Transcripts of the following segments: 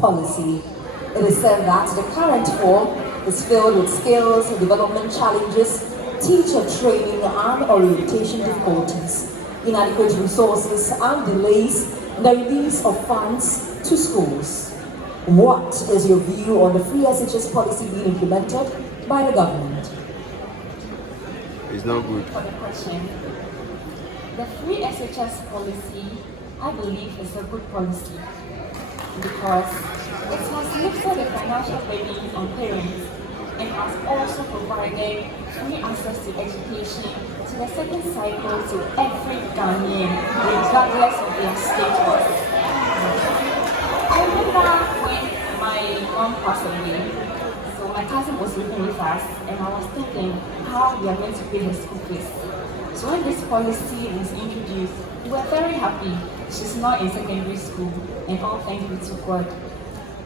Policy. It is said that the current form is filled with skills, development challenges, teacher training and orientation difficulties, inadequate resources and delays in the release of funds to schools. What is your view on the free SHS policy being implemented by the government? It's not good. For the question, the free SHS policy, I believe, is a good policy because it has lifted the financial burden on parents and has also provided free access to education to the second cycle to every Ghanaian, regardless of their status. I remember when my mom passed away, so my cousin was living with us, and I was thinking how we are going to pay her school fees. So when this policy was introduced, we were very happy. She's not in secondary school, and all thanks be to God.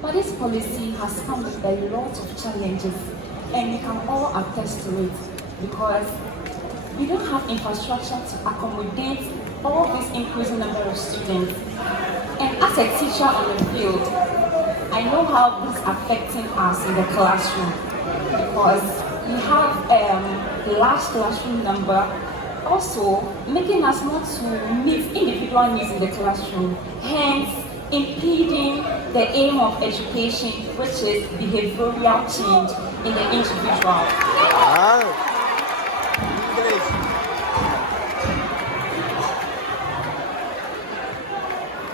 But this policy has come with a lot of challenges, and we can all attest to it because we don't have infrastructure to accommodate all this increasing number of students. And as a teacher on the field, I know how this is affecting us in the classroom because we have a large classroom number, also making us not to meet individual needs in the classroom, hence impeding the aim of education, which is behavioral change in the individual.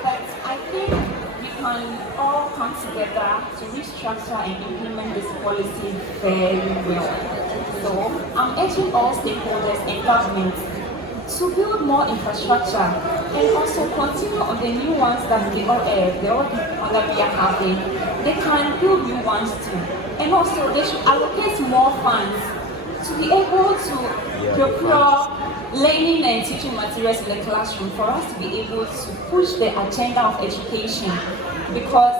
But I think we can all come together to restructure and implement this policy very well. So I'm urging all stakeholders and government to build more infrastructure and also continue on the new ones that we are having. They can build new ones too. And also they should allocate more funds to be able to procure learning and teaching materials in the classroom for us to be able to push the agenda of education. Because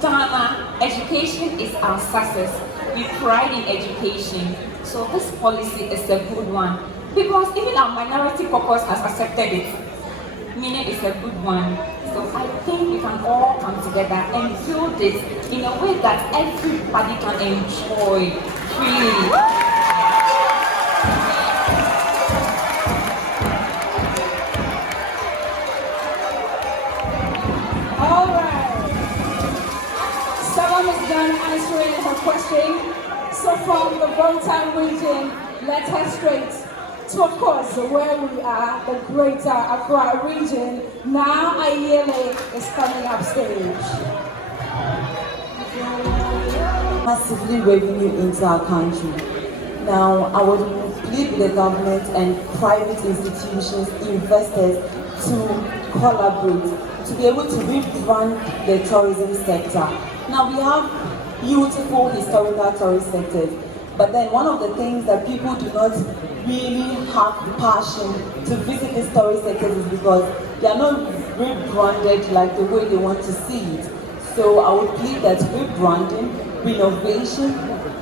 Ghana, education is our success. We pride in education. So this policy is a good one. Because even our minority caucus has accepted it, meaning it's a good one. So I think we can all come together and build it in a way that everybody can enjoy freely. All right. Someone is done answering her question. So from the Volta Region, let's head straight to, of course, where we are, the greater Accra region. Now Ayele is coming up stage. Massively revenue into our country. Now, I would plead with the government and private institutions, investors to collaborate, to be able to rebrand the tourism sector. Now, we have beautiful historical tourist sectors, but then one of the things that people do not really have passion to visit these tourist sectors is because they are not rebranded like the way they want to see it. So I would plead that rebranding, renovation,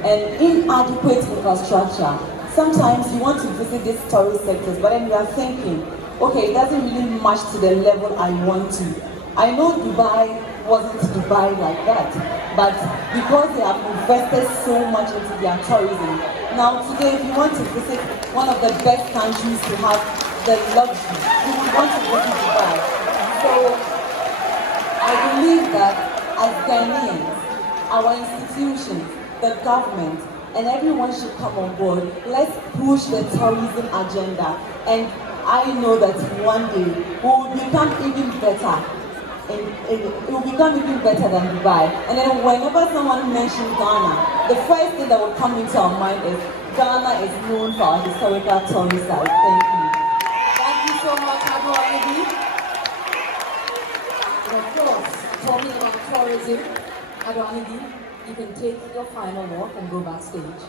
and inadequate infrastructure. Sometimes you want to visit these tourist sectors, but then you are thinking, okay, it doesn't really match to the level I want to. I know Dubai wasn't Dubai like that, but because they have invested so much into their tourism. Now today, if you want to visit one of the best countries to have the luxury, you would want to visit Dubai. So I believe that as Ghanaians, our institutions, the government, and everyone should come on board. Let's push the tourism agenda, and I know that one day we will become even better. It will become even better than Dubai. And then whenever someone mentions Ghana, the first thing that will come into our mind is Ghana is known for our historical tourist sites. Thank you. Thank you so much, Abu. And of course, talking about tourism, Adwanigi, you can take your final walk and go backstage.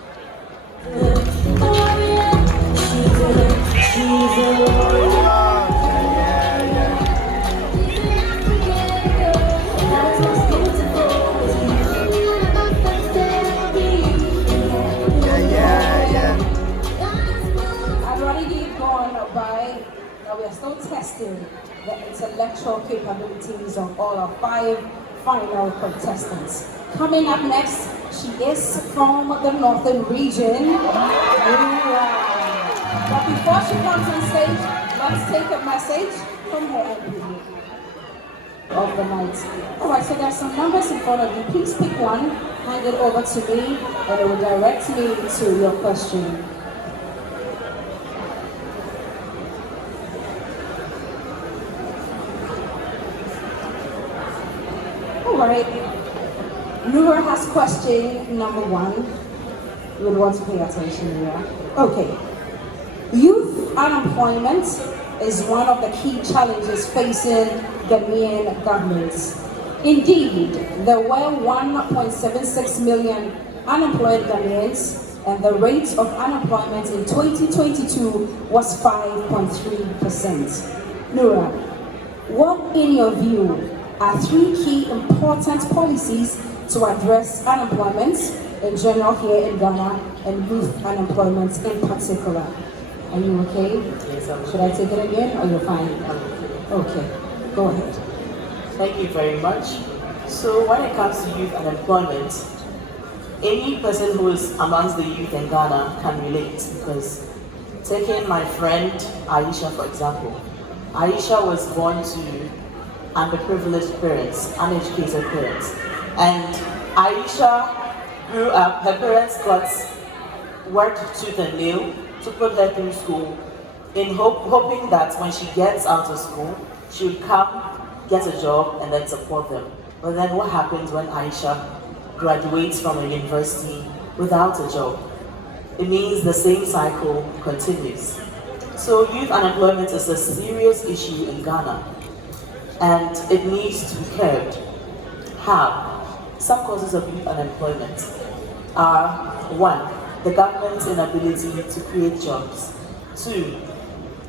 Now we are still testing the intellectual capabilities of all our 5 final contestants. Coming up next, she is from the Northern Region. But before she comes on stage, let's take a message from her MP of the night. Alright, so there's some numbers in front of you. Please pick one, hand it over to me, and it will direct me to your question. Alright, Noor has question number 1. You would want to pay attention here. Okay. Youth unemployment is one of the key challenges facing Ghanaian governments. Indeed, there were 1.76 million unemployed Ghanaians, and the rate of unemployment in 2022 was 5.3%. Nura, what in your view are 3 key important policies to address unemployment in general here in Ghana and youth unemployment in particular? Are you okay? Yes, I'm Should I take it again or you're fine? Okay, go ahead. Thank you very much. So when it comes to youth unemployment, any person who is amongst the youth in Ghana can relate, because taking my friend Aisha for example, Aisha was born to underprivileged parents, uneducated parents, and Aisha grew up, her parents worked tooth and nail to put her through school, in hoping that when she gets out of school, she would come, get a job, and then support them. But then what happens when Aisha graduates from a university without a job? It means the same cycle continues. So youth unemployment is a serious issue in Ghana, and it needs to be curbed. How? Some causes of youth unemployment are 1. The government's inability to create jobs. 2.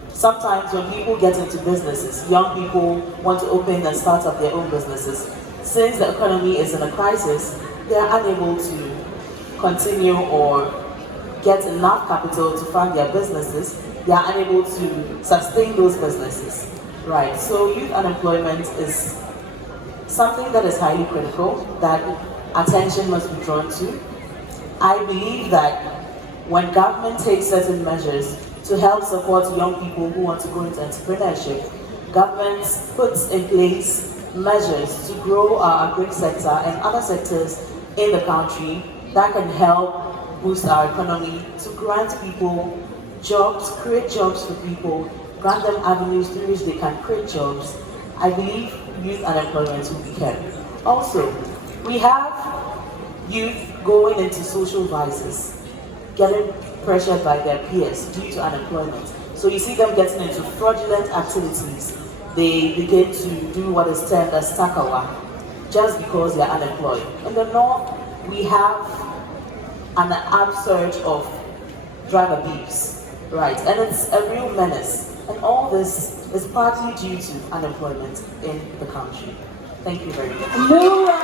Sometimes when people get into businesses, young people want to open and start up their own businesses. Since the economy is in a crisis, they are unable to continue or get enough capital to fund their businesses. They are unable to sustain those businesses. Right, so youth unemployment is something that is highly critical, that attention must be drawn to. I believe that when government takes certain measures to help support young people who want to go into entrepreneurship, government puts in place measures to grow our agri sector and other sectors in the country that can help boost our economy, to grant people jobs, create jobs for people, grant them avenues through which they can create jobs. I believe youth unemployment will be kept. Also, we have youth going into social vices, getting pressured by their peers due to unemployment. So you see them getting into fraudulent activities. They begin to do what is termed as takawa, just because they are unemployed. In the north, we have an upsurge of drug abuse, right? And it's a real menace. And all this is partly due to unemployment in the country. Thank you very much. Nura,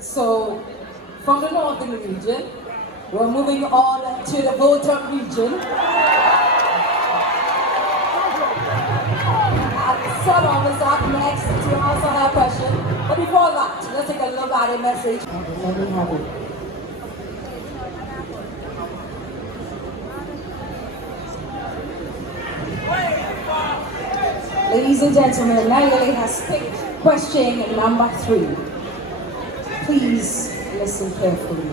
So, from the Northern Region, we're moving on to the Volta Region. Someone is up next to answer her question. But before that, let's take a look at a message. Let me have it. Ladies and gentlemen, Nayeli has picked question number 3. Please listen carefully.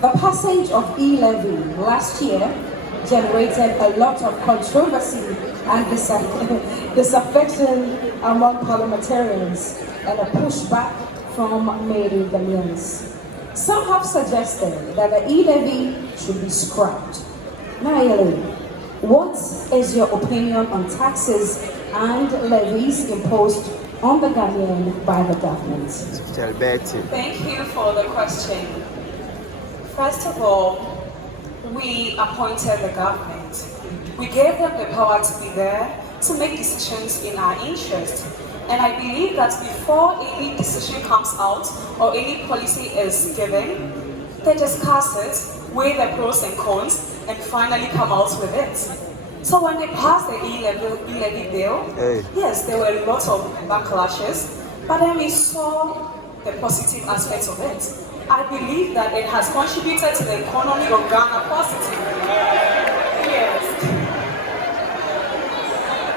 The passage of e-levy last year generated a lot of controversy and disaffection among parliamentarians and a pushback from many Ghanaians. Some have suggested that the e-levy should be scrapped. Nayeli, what is your opinion on taxes and levies imposed on the Ghanaian by the government? Thank you for the question. First of all, we appointed the government. We gave them the power to be there to make decisions in our interest. And I believe that before any decision comes out or any policy is given, they discuss it, weigh the pros and cons, and finally come out with it. So when they passed the e-levy bill, yes, there were lots of backlashes, but then we saw the positive aspects of it. I believe that it has contributed to the economy of Ghana positively. Yes.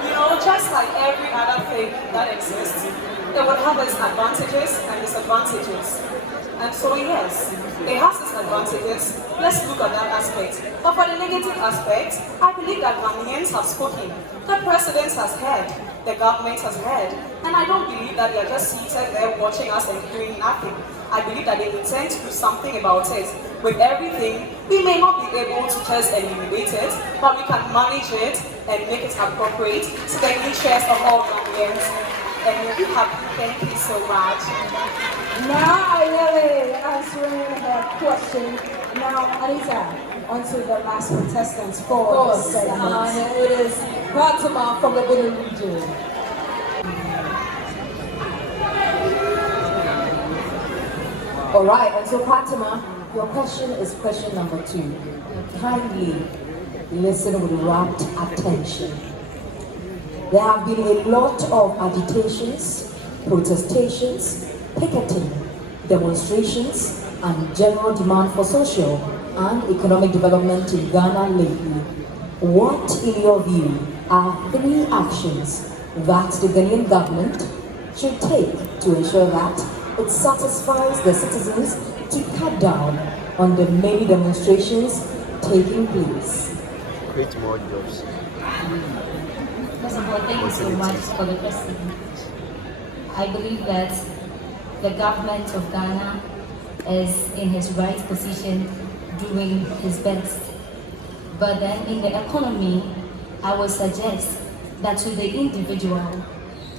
You know, just like every other thing that exists, it would have its advantages and disadvantages. And so yes, it has its advantages. Let's look at that aspect. But for the negative aspect, I believe that Ghanaians have spoken. The president has heard. The government has heard. And I don't believe that they are just seated there watching us and doing nothing. I believe that they intend to do something about it. With everything, we may not be able to just eliminate it, but we can manage it and make it appropriate to the interest of all Ghanaians. And we'll be happy. Thank you so much. Now I really answering her question. Now, Anita, on to the last contestants for the segment. And it is Fatima from the Volta Region. All right, and so Fatima, your question is question number 2. Kindly listen with rapt attention. There have been a lot of agitations, protestations, picketing, demonstrations, and general demand for social and economic development in Ghana lately. What, in your view, are 3 actions that the Ghanaian government should take to ensure that it satisfies the citizens to cut down on the many demonstrations taking place? Create more jobs. First of all, thank you so much for the question. I believe that the government of Ghana is in his right position doing his best. But then in the economy, I would suggest that to the individual,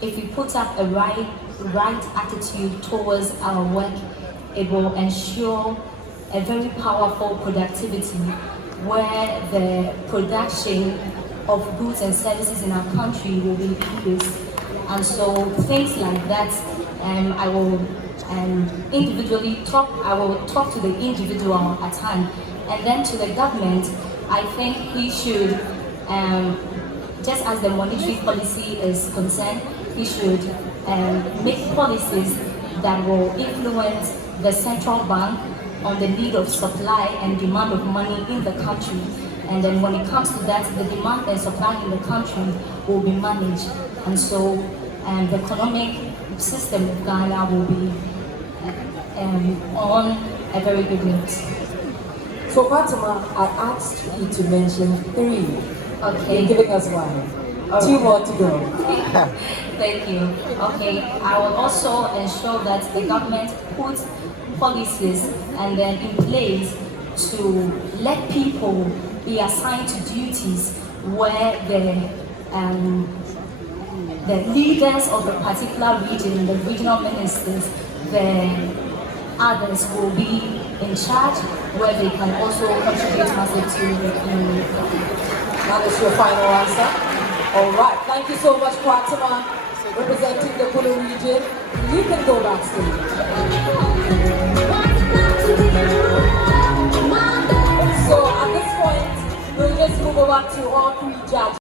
if we put up a right attitude towards our work, it will ensure a very powerful productivity where the production of goods and services in our country will increase. And so things like that, I will talk to the individual at hand. And then to the government, I think we should, just as the monetary policy is concerned, we should make policies that will influence the central bank on the need of supply and demand of money in the country. And then when it comes to that, the demand and supply in the country will be managed. And so the economic system of Ghana will be on a very good note. So Fatima, I asked you to mention 3. Okay. You're giving us 1. 2 more to go. Thank you. Okay, I will also ensure that the government puts policies and then in place to let people be assigned to duties where the leaders of a particular region, the regional ministers, the others will be in charge, where they can also contribute massively to the economy. That is your final answer. All right, thank you so much, Fatima, representing the Volta region. You can go backstage. So at this point, we'll just move over to all 3 judges.